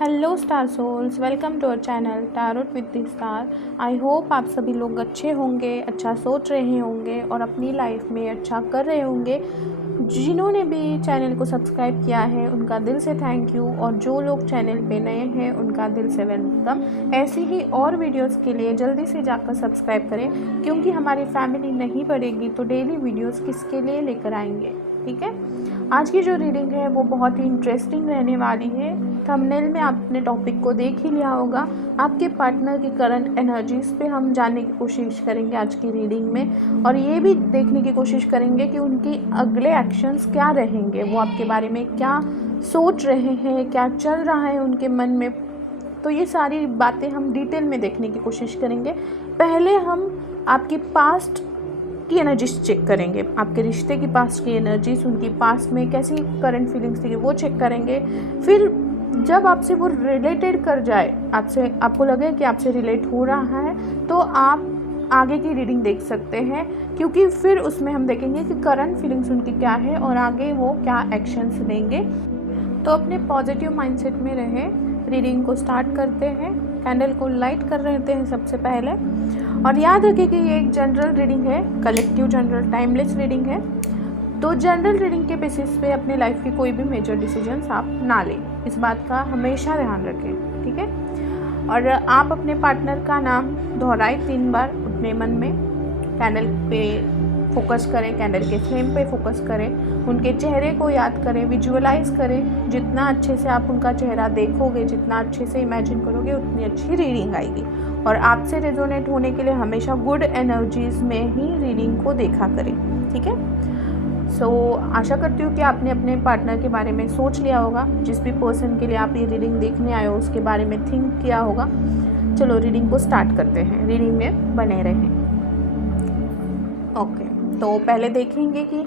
Hello star souls, welcome to our channel tarot with the star. I hope आप सभी लोग अच्छे होंगे, अच्छा सोच रहे होंगे और अपनी लाइफ में अच्छा कर रहे होंगे। जिन्होंने भी चैनल को सब्सक्राइब किया है उनका दिल से थैंक यू, और जो लोग चैनल पे नए हैं उनका दिल से वेलकम। ऐसी ही और वीडियोस के लिए जल्दी से जाकर सब्सक्राइब करें, क्योंकि हमारी फैमिली नहीं बढ़ेगी तो डेली वीडियोस किसके लिए लेकर आएंगे। ठीक है, आज की जो रीडिंग है वो बहुत ही इंटरेस्टिंग रहने वाली है। थंबनेल में आपने टॉपिक को देख ही लिया होगा। आपके पार्टनर की करंट एनर्जीज पे हम जानने की कोशिश करेंगे आज की रीडिंग में, और ये भी देखने की कोशिश करेंगे कि उनकी अगले एक्शंस क्या रहेंगे, वो आपके बारे में क्या सोच रहे हैं, क्या चल रहा है उनके मन में। तो ये सारी बातें हम डिटेल में देखने की कोशिश करेंगे। पहले हम आपकी पास्ट की एनर्जीज चेक करेंगे, आपके रिश्ते की पास्ट की एनर्जीज, उनकी पास्ट में कैसी करंट फीलिंग्स थी वो चेक करेंगे। फिर जब आपसे वो रिलेटेड कर जाए, आपको लगे कि आपसे रिलेट हो रहा है, तो आप आगे की रीडिंग देख सकते हैं, क्योंकि फिर उसमें हम देखेंगे कि करंट फीलिंग्स उनकी क्या है और आगे वो क्या एक्शंस लेंगे। तो अपने पॉजिटिव माइंडसेट में रहे, रीडिंग को स्टार्ट करते हैं। कैंडल को लाइट कर लेते हैं सबसे पहले, और याद रखें कि ये एक जनरल रीडिंग है, कलेक्टिव जनरल टाइमलेस रीडिंग है। तो जनरल रीडिंग के बेसिस पे अपने लाइफ की कोई भी मेजर डिसीजंस आप ना लें, इस बात का हमेशा ध्यान रखें। ठीक है, और आप अपने पार्टनर का नाम दोहराएं 3 बार अपने मन में। कैंडल पे फोकस करें, कैंडल के फ्लेम पे फोकस करें, उनके चेहरे को याद करें, विजुअलाइज करें। जितना अच्छे से आप उनका चेहरा देखोगे, जितना अच्छे से इमेजिन करोगे, उतनी अच्छी रीडिंग आएगी। और आपसे रेजोनेट होने के लिए हमेशा गुड एनर्जीज में ही रीडिंग को देखा करें। ठीक है, सो आशा करती हूँ कि आपने अपने पार्टनर के बारे में सोच लिया होगा, जिस भी पर्सन के लिए आप ये रीडिंग देखने आए हो उसके बारे में थिंक किया होगा। चलो रीडिंग को स्टार्ट करते हैं, रीडिंग में बने रहें। ओके, तो पहले देखेंगे कि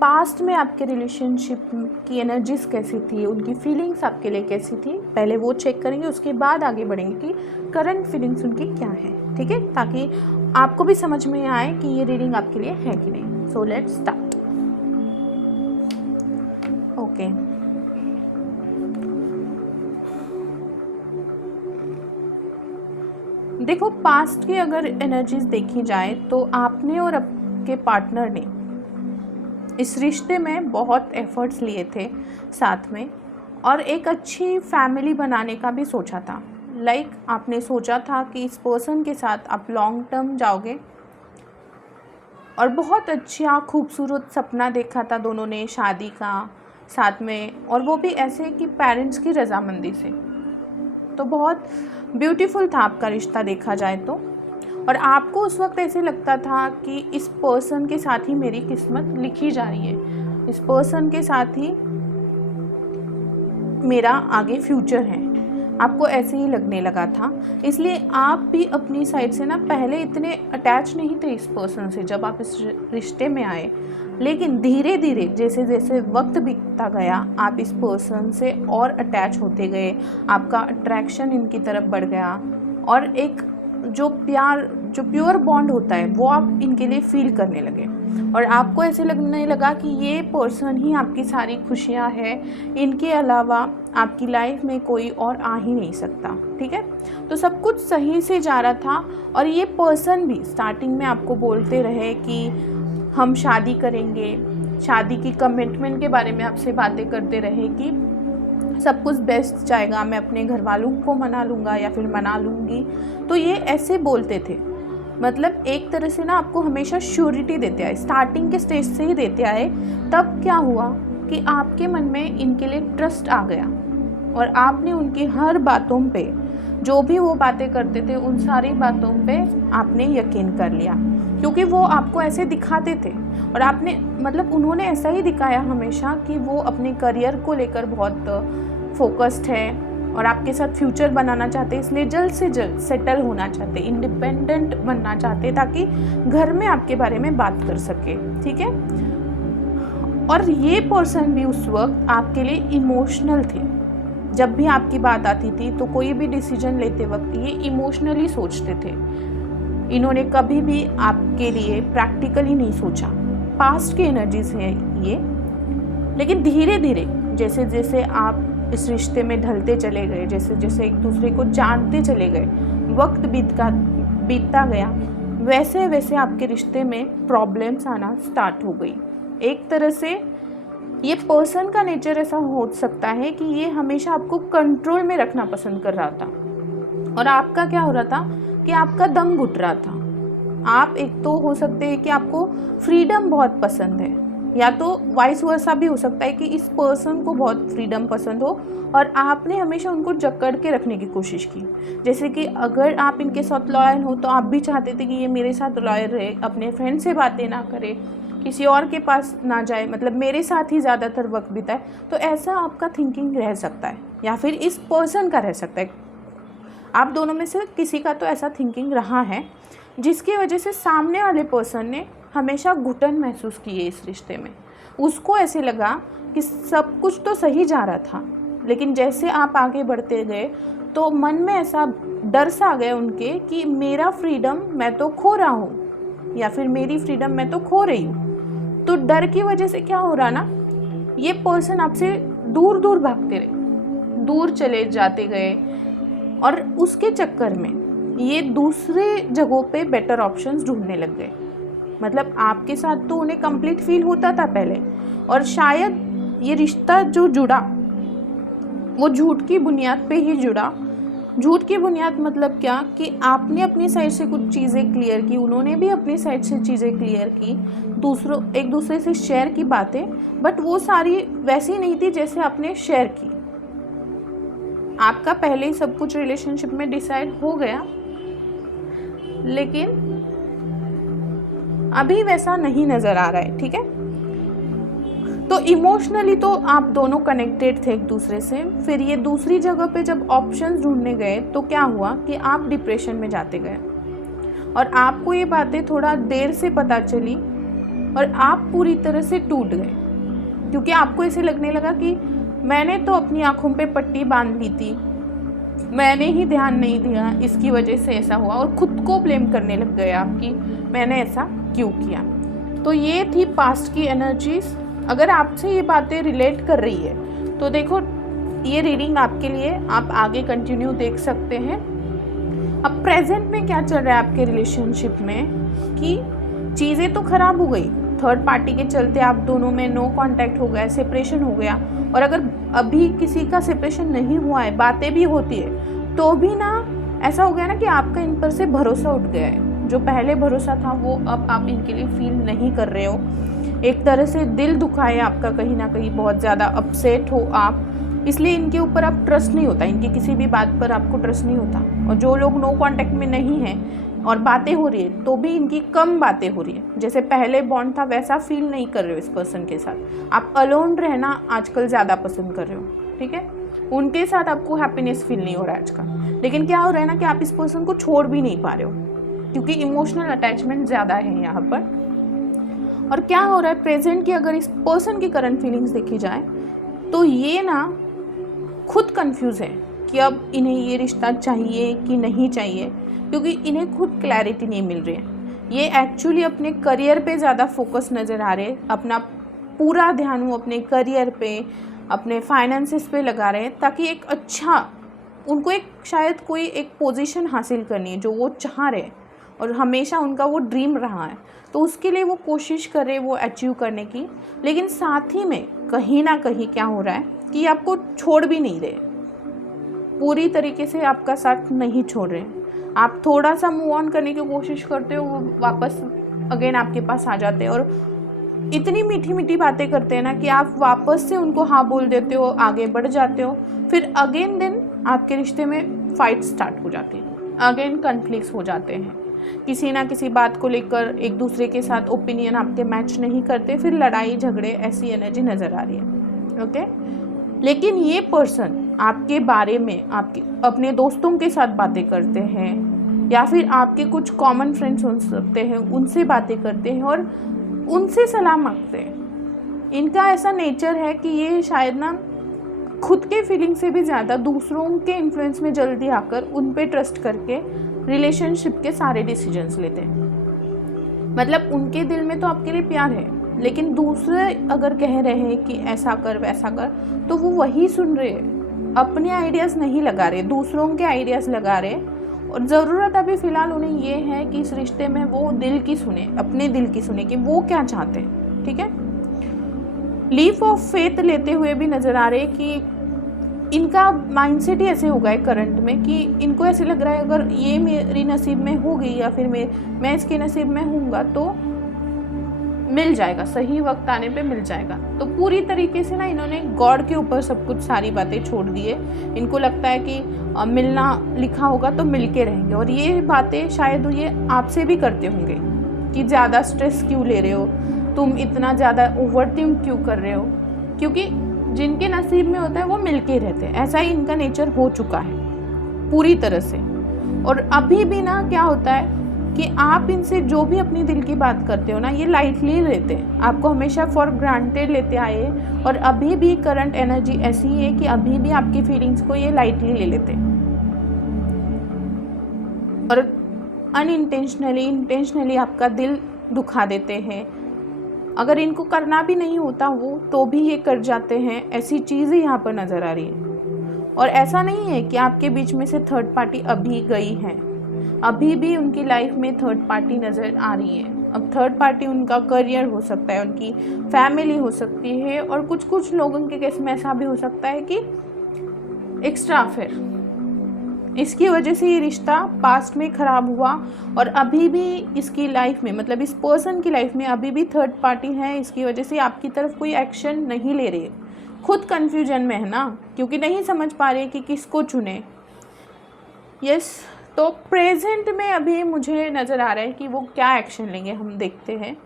पास्ट में आपके रिलेशनशिप की एनर्जीज कैसी थी, उनकी फीलिंग्स आपके लिए कैसी थी। पहले वो चेक करेंगे, उसके बाद आगे बढ़ेंगे कि करंट फीलिंग्स उनकी क्या है। ठीक है, ताकि आपको भी समझ में आए कि ये रीडिंग आपके लिए है कि नहीं। So let's start. ओके, देखो पास्ट की अगर एनर्जीज देखी जाए तो आपने और आपके पार्टनर ने इस रिश्ते में बहुत एफर्ट्स लिए थे साथ में, और एक अच्छी फैमिली बनाने का भी सोचा था। आपने सोचा था कि इस पर्सन के साथ आप लॉन्ग टर्म जाओगे, और बहुत अच्छा खूबसूरत सपना देखा था दोनों ने शादी का साथ में, और वो भी ऐसे कि पेरेंट्स की रजामंदी से। तो बहुत ब्यूटीफुल था आपका रिश्ता देखा जाए तो। और आपको उस वक्त ऐसे लगता था कि इस पर्सन के साथ ही मेरी किस्मत लिखी जा रही है, इस पर्सन के साथ ही मेरा आगे फ्यूचर है। आपको ऐसे ही लगने लगा था, इसलिए आप भी अपनी साइड से ना पहले इतने अटैच नहीं थे इस पर्सन से जब आप इस रिश्ते में आए। लेकिन धीरे धीरे जैसे जैसे वक्त बीतता गया, आप इस पर्सन से और अटैच होते गए, आपका अट्रैक्शन इनकी तरफ बढ़ गया, और एक जो प्योर बॉन्ड होता है वो आप इनके लिए फील करने लगे। और आपको ऐसे लगने लगा कि ये पर्सन ही आपकी सारी खुशियाँ हैं, इनके अलावा आपकी लाइफ में कोई और आ ही नहीं सकता। ठीक है, तो सब कुछ सही से जा रहा था। और ये पर्सन भी स्टार्टिंग में आपको बोलते रहे कि हम शादी करेंगे, शादी की कमिटमेंट के बारे में आपसे बातें करते रहे कि सब कुछ बेस्ट जाएगा, मैं अपने घर वालों को मना लूँगा या फिर मना लूँगी। तो ये ऐसे बोलते थे, मतलब एक तरह से ना आपको हमेशा श्योरिटी देते आए, स्टार्टिंग के स्टेज से ही देते आए। तब क्या हुआ कि आपके मन में इनके लिए ट्रस्ट आ गया, और आपने उनकी हर बातों पे, जो भी वो बातें करते थे उन सारी बातों पे आपने यकीन कर लिया, क्योंकि वो आपको ऐसे दिखाते थे। और आपने मतलब उन्होंने ऐसा ही दिखाया हमेशा कि वो अपने करियर को लेकर बहुत फोकस्ड है और आपके साथ फ्यूचर बनाना चाहते, इसलिए जल्द से जल्द सेटल होना चाहते, इंडिपेंडेंट बनना चाहते, ताकि घर में आपके बारे में बात कर सके। ठीक है, और ये पर्सन भी उस वक्त आपके लिए इमोशनल थे। जब भी आपकी बात आती थी तो कोई भी डिसीजन लेते वक्त ये इमोशनली सोचते थे। इन्होंने कभी भी आपके लिए प्रैक्टिकली नहीं सोचा। पास्ट की एनर्जीज है ये, लेकिन धीरे धीरे जैसे जैसे आप इस रिश्ते में ढलते चले गए, जैसे जैसे एक दूसरे को जानते चले गए, वक्त बीतता गया, वैसे वैसे आपके रिश्ते में प्रॉब्लम्स आना स्टार्ट हो गई। एक तरह से ये पर्सन का नेचर ऐसा हो सकता है कि ये हमेशा आपको कंट्रोल में रखना पसंद कर रहा था, और आपका क्या हो रहा था कि आपका दम घुट रहा था। आप एक तो हो सकते हैं कि आपको फ्रीडम बहुत पसंद है, या तो वाइस वर्सा भी हो सकता है कि इस पर्सन को बहुत फ्रीडम पसंद हो और आपने हमेशा उनको जकड़ के रखने की कोशिश की। जैसे कि अगर आप इनके साथ लॉयल हो तो आप भी चाहते थे कि ये मेरे साथ लॉयल रहे, अपने फ्रेंड से बातें ना करे, किसी और के पास ना जाए, मतलब मेरे साथ ही ज़्यादातर वक्त बिताए। तो ऐसा आपका थिंकिंग रह सकता है, या फिर इस पर्सन का रह सकता है। आप दोनों में से किसी का तो ऐसा थिंकिंग रहा है, जिसकी वजह से सामने वाले पर्सन ने हमेशा घुटन महसूस की है इस रिश्ते में। उसको ऐसे लगा कि सब कुछ तो सही जा रहा था, लेकिन जैसे आप आगे बढ़ते गए तो मन में ऐसा डर सा आ गया उनके कि मेरा फ्रीडम मैं तो खो रहा हूँ, या फिर मेरी फ्रीडम मैं तो खो रही हूँ। तो डर की वजह से क्या हो रहा ना, ये पर्सन आपसे दूर दूर भागते रहे, दूर चले जाते गए, और उसके चक्कर में ये दूसरे जगहों पे बेटर ऑप्शंस ढूंढने लग गए। मतलब आपके साथ तो उन्हें कंप्लीट फील होता था पहले, और शायद ये रिश्ता जो जुड़ा वो झूठ की बुनियाद पे ही जुड़ा। झूठ की बुनियाद मतलब क्या कि आपने अपनी साइड से कुछ चीज़ें क्लियर की, उन्होंने भी अपनी साइड से चीज़ें क्लियर की, एक दूसरे से शेयर की बातें, बट वो सारी वैसी नहीं थी जैसे आपने शेयर की। आपका पहले ही सब कुछ रिलेशनशिप में डिसाइड हो गया, लेकिन अभी वैसा नहीं नज़र आ रहा है, ठीक है। तो इमोशनली तो आप दोनों कनेक्टेड थे एक दूसरे से, फिर ये दूसरी जगह पे जब ऑप्शंस ढूंढने गए तो क्या हुआ कि आप डिप्रेशन में जाते गए, और आपको ये बातें थोड़ा देर से पता चली, और आप पूरी तरह से टूट गए, क्योंकि आपको ऐसे लगने लगा कि मैंने तो अपनी आँखों पे पट्टी बांध ली थी, मैंने ही ध्यान नहीं दिया, इसकी वजह से ऐसा हुआ, और ख़ुद को ब्लेम करने लग गए आप कि मैंने ऐसा क्यों किया। तो ये थी पास्ट की एनर्जीज। अगर आपसे ये बातें रिलेट कर रही है तो देखो, ये रीडिंग आपके लिए, आप आगे कंटिन्यू देख सकते हैं। अब प्रेजेंट में क्या चल रहा है आपके रिलेशनशिप में कि चीज़ें तो ख़राब हो गई, थर्ड पार्टी के चलते आप दोनों में नो कांटेक्ट हो गया, सेपरेशन हो गया, और अगर अभी किसी का सेपरेशन नहीं हुआ है, बातें भी होती है, तो भी ना ऐसा हो गया ना कि आपका इन पर से भरोसा उठ गया है। जो पहले भरोसा था वो अब आप इनके लिए फील नहीं कर रहे हो। एक तरह से दिल दुखा है आपका, कहीं ना कहीं बहुत ज़्यादा अपसेट हो आप, इसलिए इनके ऊपर आप ट्रस्ट नहीं होता, इनकी किसी भी बात पर आपको ट्रस्ट नहीं होता। और जो लोग नो कांटेक्ट में नहीं हैं और बातें हो रही है तो भी इनकी कम बातें हो रही है, जैसे पहले बॉन्ड था वैसा फील नहीं कर रहे हो इस पर्सन के साथ। आप अलोन रहना आजकल ज़्यादा पसंद कर रहे हो, ठीक है। उनके साथ आपको हैप्पीनेस फील नहीं हो रहा है आजकल, लेकिन क्या हो रहा है ना कि आप इस पर्सन को छोड़ भी नहीं पा रहे हो, क्योंकि इमोशनल अटैचमेंट ज़्यादा है यहाँ पर। और क्या हो रहा है प्रेजेंट की, अगर इस पर्सन की करंट फीलिंग्स देखी जाए तो ये ना खुद कंफ्यूज है कि अब इन्हें ये रिश्ता चाहिए कि नहीं चाहिए, क्योंकि इन्हें खुद क्लैरिटी नहीं मिल रही है। ये एक्चुअली अपने करियर पे ज़्यादा फोकस नज़र आ रहे हैं, अपना पूरा ध्यान वो अपने करियर पे, अपने फाइनेंसेस पे लगा रहे हैं, ताकि एक अच्छा उनको एक शायद कोई एक पोजीशन हासिल करनी है जो वो चाह रहे हैं, और हमेशा उनका वो ड्रीम रहा है, तो उसके लिए वो कोशिश कर रहे वो अचीव करने की। लेकिन साथ ही में कहीं ना कहीं क्या हो रहा है कि आपको छोड़ भी नहीं रहे, पूरी तरीके से आपका साथ नहीं छोड़ रहे। आप थोड़ा सा मूव ऑन करने की कोशिश करते हो, वो वापस अगेन आपके पास आ जाते हैं, और इतनी मीठी मीठी बातें करते हैं ना कि आप वापस से उनको हाँ बोल देते हो, आगे बढ़ जाते हो। फिर अगेन दिन आपके रिश्ते में फाइट स्टार्ट हो जाती है, अगेन कन्फ्लिक्ट्स हो जाते हैं, किसी ना किसी बात को लेकर एक दूसरे के साथ ओपिनियन आपके मैच नहीं करते, फिर लड़ाई झगड़े, ऐसी एनर्जी नज़र आ रही है, ओके। लेकिन ये पर्सन आपके बारे में आपके अपने दोस्तों के साथ बातें करते हैं, या फिर आपके कुछ कॉमन फ्रेंड्स हो सकते हैं, उनसे बातें करते हैं और उनसे सलाह मांगते हैं। इनका ऐसा नेचर है कि ये शायद ना खुद के फीलिंग से भी ज़्यादा दूसरों के इन्फ्लुएंस में जल्दी आकर उन पे ट्रस्ट करके रिलेशनशिप के सारे डिसीजंस लेते हैं। मतलब उनके दिल में तो आपके लिए प्यार है, लेकिन दूसरे अगर कह रहे हैं कि ऐसा कर वैसा कर, तो वो वही सुन रहे हैं, अपने आइडियाज़ नहीं लगा रहे, दूसरों के आइडियाज़ लगा रहे। और ज़रूरत अभी फ़िलहाल उन्हें ये है कि इस रिश्ते में वो दिल की सुने, अपने दिल की सुने कि वो क्या चाहते हैं। ठीक है, लीफ ऑफ फेथ लेते हुए भी नज़र आ रहे कि इनका माइंडसेट ही ऐसे होगा है करंट में कि इनको ऐसे लग रहा है अगर ये मेरी नसीब में हो गई या फिर मैं इसके नसीब में हूँगा तो मिल जाएगा, सही वक्त आने पे मिल जाएगा। तो पूरी तरीके से ना इन्होंने गॉड के ऊपर सब कुछ सारी बातें छोड़ दी है। इनको लगता है कि मिलना लिखा होगा तो मिल के रहेंगे। और ये बातें शायद ये आपसे भी करते होंगे कि ज़्यादा स्ट्रेस क्यों ले रहे हो, तुम इतना ज़्यादा ओवरथिंक क्यों कर रहे हो, क्योंकि जिनके नसीब में होता है वो मिल के रहते हैं। ऐसा ही इनका नेचर हो चुका है पूरी तरह से। और अभी भी ना क्या होता है कि आप इनसे जो भी अपनी दिल की बात करते हो ना, ये लाइटली लेते हैं, आपको हमेशा फॉर ग्रांटेड लेते आए। और अभी भी करंट एनर्जी ऐसी है कि अभी भी आपकी फीलिंग्स को ये लाइटली ले लेते हैं और अनइंटेंशनली इंटेंशनली आपका दिल दुखा देते हैं। अगर इनको करना भी नहीं होता वो तो भी ये कर जाते हैं। ऐसी चीज़ें यहाँ पर नज़र आ रही है। और ऐसा नहीं है कि आपके बीच में से थर्ड पार्टी अभी गई है, अभी भी उनकी लाइफ में थर्ड पार्टी नज़र आ रही है। अब थर्ड पार्टी उनका करियर हो सकता है, उनकी फैमिली हो सकती है, और कुछ कुछ लोगों के केस में ऐसा भी हो सकता है कि एक्स्ट्रा अफेयर, इसकी वजह से ये रिश्ता पास्ट में ख़राब हुआ। और अभी भी इसकी लाइफ में, मतलब इस पर्सन की लाइफ में अभी भी थर्ड पार्टी है। इसकी वजह से आपकी तरफ कोई एक्शन नहीं ले रही, खुद कन्फ्यूजन में है ना, क्योंकि नहीं समझ पा रहे कि किसको चुने। यस, तो प्रेजेंट में अभी मुझे नज़र आ रहा है कि वो क्या एक्शन लेंगे, हम देखते हैं।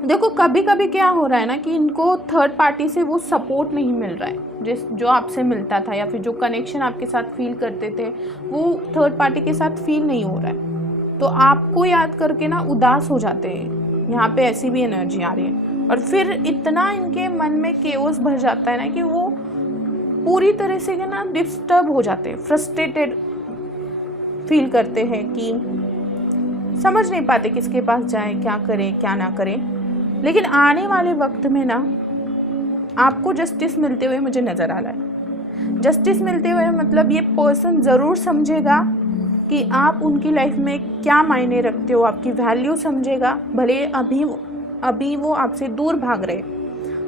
देखो कभी कभी क्या हो रहा है ना कि इनको थर्ड पार्टी से वो सपोर्ट नहीं मिल रहा है, जो आपसे मिलता था, या फिर जो कनेक्शन आपके साथ फील करते थे वो थर्ड पार्टी के साथ फील नहीं हो रहा है। तो आपको याद करके ना उदास हो जाते हैं, यहाँ पे ऐसी भी एनर्जी आ रही है। और फिर इतना इनके मन में केओस भर जाता है ना कि वो पूरी तरह से ना डिस्टर्ब हो जाते हैं, फ्रस्ट्रेटेड फील करते हैं कि समझ नहीं पाते किसके पास जाएं, क्या करें क्या ना करें। लेकिन आने वाले वक्त में ना आपको जस्टिस मिलते हुए मुझे नज़र आ रहा है। जस्टिस मिलते हुए मतलब ये पर्सन ज़रूर समझेगा कि आप उनकी लाइफ में क्या मायने रखते हो, आपकी वैल्यू समझेगा। भले अभी वो आपसे दूर भाग रहे,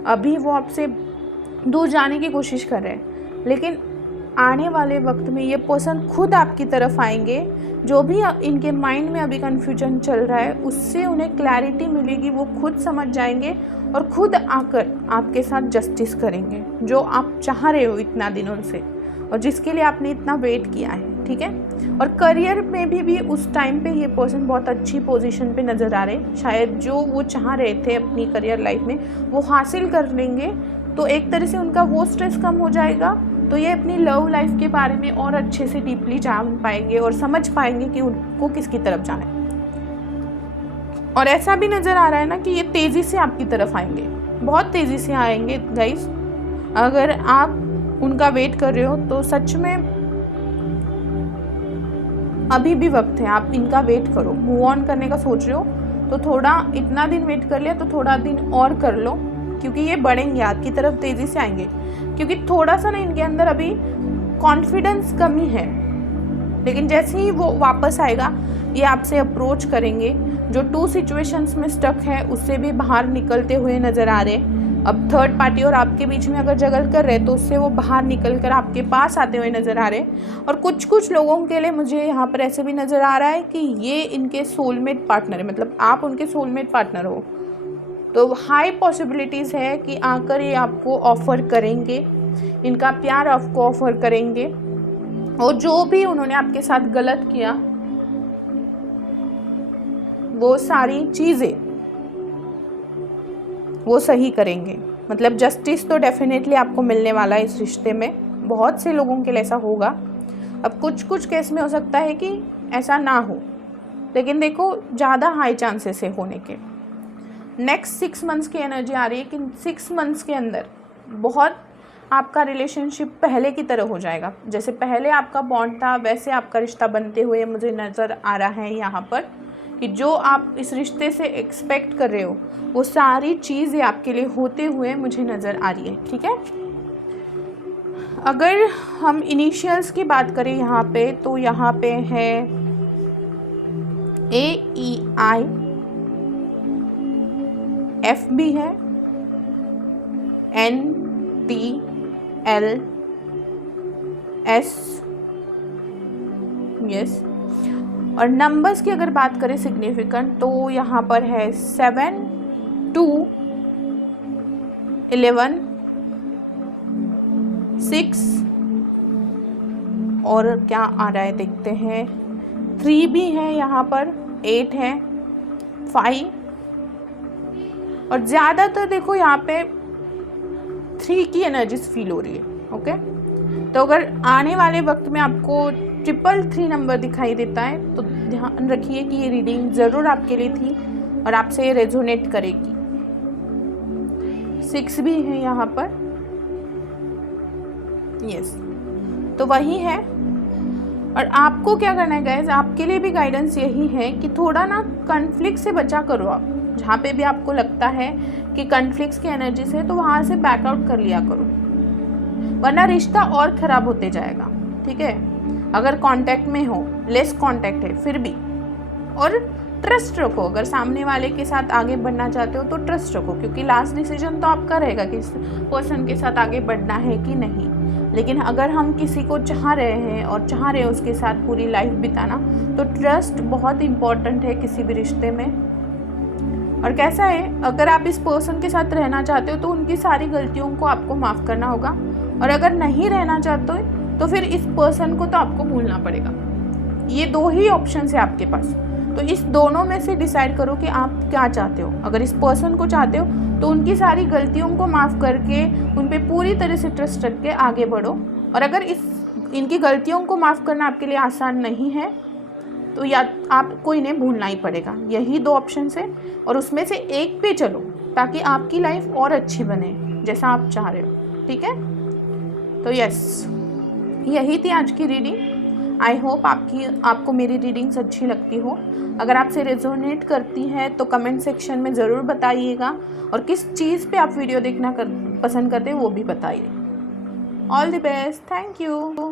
अभी वो आपसे दूर जाने की कोशिश कर रहे हैं, लेकिन आने वाले वक्त में ये पर्सन खुद आपकी तरफ आएंगे। जो भी इनके माइंड में अभी कन्फ्यूजन चल रहा है उससे उन्हें क्लैरिटी मिलेगी, वो खुद समझ जाएंगे और खुद आकर आपके साथ जस्टिस करेंगे, जो आप चाह रहे हो इतना दिनों से और जिसके लिए आपने इतना वेट किया है। ठीक है, और करियर में भी उस टाइम पे ये पर्सन बहुत अच्छी पोजीशन पे नज़र आ रहे, शायद जो वो चाह रहे थे अपनी करियर लाइफ में वो हासिल कर लेंगे। तो एक तरह से उनका वो स्ट्रेस कम हो जाएगा, तो ये अपनी लव लाइफ के बारे में और अच्छे से डीपली जान पाएंगे और समझ पाएंगे कि उनको किसकी तरफ जाना है। और ऐसा भी नज़र आ रहा है ना कि ये तेज़ी से आपकी तरफ आएंगे, बहुत तेज़ी से आएंगे गाइस। अगर आप उनका वेट कर रहे हो तो सच में अभी भी वक्त है, आप इनका वेट करो। मूव ऑन करने का सोच रहे हो तो थोड़ा, इतना दिन वेट कर लिया तो थोड़ा दिन और कर लो, क्योंकि ये बढ़ेंगे आपकी तरफ, तेज़ी से आएंगे। क्योंकि थोड़ा सा ना इनके अंदर अभी कॉन्फिडेंस कमी है, लेकिन जैसे ही वो वापस आएगा ये आपसे अप्रोच करेंगे। जो 2 सिचुएशंस में स्टक है उससे भी बाहर निकलते हुए नज़र आ रहे। अब थर्ड पार्टी और आपके बीच में अगर जगल कर रहे तो उससे वो बाहर निकल कर आपके पास आते हुए नज़र आ रहे। और कुछ लोगों के लिए मुझे यहाँ पर ऐसे भी नज़र आ रहा है कि ये इनके सोलमेट पार्टनर है, मतलब आप उनके सोलमेट पार्टनर हो। तो हाई पॉसिबिलिटीज़ है कि आकर ये आपको ऑफ़र करेंगे, इनका प्यार आपको ऑफ़र करेंगे, और जो भी उन्होंने आपके साथ गलत किया वो सारी चीज़ें वो सही करेंगे। मतलब जस्टिस तो डेफिनेटली आपको मिलने वाला है इस रिश्ते में, बहुत से लोगों के लिए ऐसा होगा। अब कुछ केस में हो सकता है कि ऐसा ना हो, लेकिन देखो ज़्यादा हाई चांसेस है होने के। नेक्स्ट 6 मंथ्स की एनर्जी आ रही है कि 6 मंथ्स के अंदर बहुत आपका रिलेशनशिप पहले की तरह हो जाएगा। जैसे पहले आपका बॉन्ड था वैसे आपका रिश्ता बनते हुए मुझे नज़र आ रहा है यहाँ पर, कि जो आप इस रिश्ते से एक्सपेक्ट कर रहे हो वो सारी चीज़ें आपके लिए होते हुए मुझे नज़र आ रही है। ठीक है, अगर हम इनिशियल्स की बात करें यहाँ पे, तो यहाँ पे है AEI, F भी है, NTL, S, यस। और नंबर्स की अगर बात करें सिग्निफिकेंट, तो यहाँ पर है 7, 2, 11, 6, और क्या आ रहा है देखते हैं, 3 भी है यहाँ पर, 8 है, 5, और ज़्यादातर देखो यहाँ पे 3 की एनर्जीज फील हो रही है। ओके, तो अगर आने वाले वक्त में आपको 333 नंबर दिखाई देता है तो ध्यान रखिए कि ये रीडिंग ज़रूर आपके लिए थी और आपसे ये रेजोनेट करेगी। 6 भी है यहाँ पर, यस, तो वही है। और आपको क्या करना है गाइस, आपके लिए भी गाइडेंस यही है कि थोड़ा ना कॉन्फ्लिक्ट से बचा करो। आप जहाँ पे भी आपको लगता है कि कॉन्फ्लिक्ट्स की एनर्जी से, तो वहाँ से बैकआउट कर लिया करो, वरना रिश्ता और ख़राब होते जाएगा। ठीक है, अगर कांटेक्ट में हो, लेस कांटेक्ट है फिर भी, और ट्रस्ट रखो। अगर सामने वाले के साथ आगे बढ़ना चाहते हो तो ट्रस्ट रखो, क्योंकि लास्ट डिसीजन तो आपका रहेगा कि इस पर्सन के साथ आगे बढ़ना है कि नहीं। लेकिन अगर हम किसी को चाह रहे हैं और चाह रहे हैं उसके साथ पूरी लाइफ बिताना, तो ट्रस्ट बहुत इम्पॉर्टेंट है किसी भी रिश्ते में। और कैसा है, अगर आप इस पर्सन के साथ रहना चाहते हो तो उनकी सारी गलतियों को आपको माफ़ करना होगा, और अगर नहीं रहना चाहते हो तो फिर इस पर्सन को तो आपको भूलना पड़ेगा। ये 2 ही ऑप्शन है आपके पास, तो इस दोनों में से डिसाइड करो कि आप क्या चाहते हो। अगर इस पर्सन को चाहते हो तो उनकी सारी गलतियों को माफ़ करके उन पे पूरी तरह से ट्रस्ट रख के आगे बढ़ो, और अगर इनकी गलतियों को माफ़ करना आपके लिए आसान नहीं है तो या आपको इन्हें भूलना ही पड़ेगा। यही 2 ऑप्शन है, और उसमें से एक पे चलो ताकि आपकी लाइफ और अच्छी बने जैसा आप चाह रहे हो। ठीक है, तो यस, यही थी आज की रीडिंग। आई होप आपको मेरी रीडिंग्स अच्छी लगती हो। अगर आपसे रेजोनेट करती है तो कमेंट सेक्शन में ज़रूर बताइएगा, और किस चीज़ पे आप वीडियो देखना पसंद करते हैं वो भी बताइए। All the best, thank you.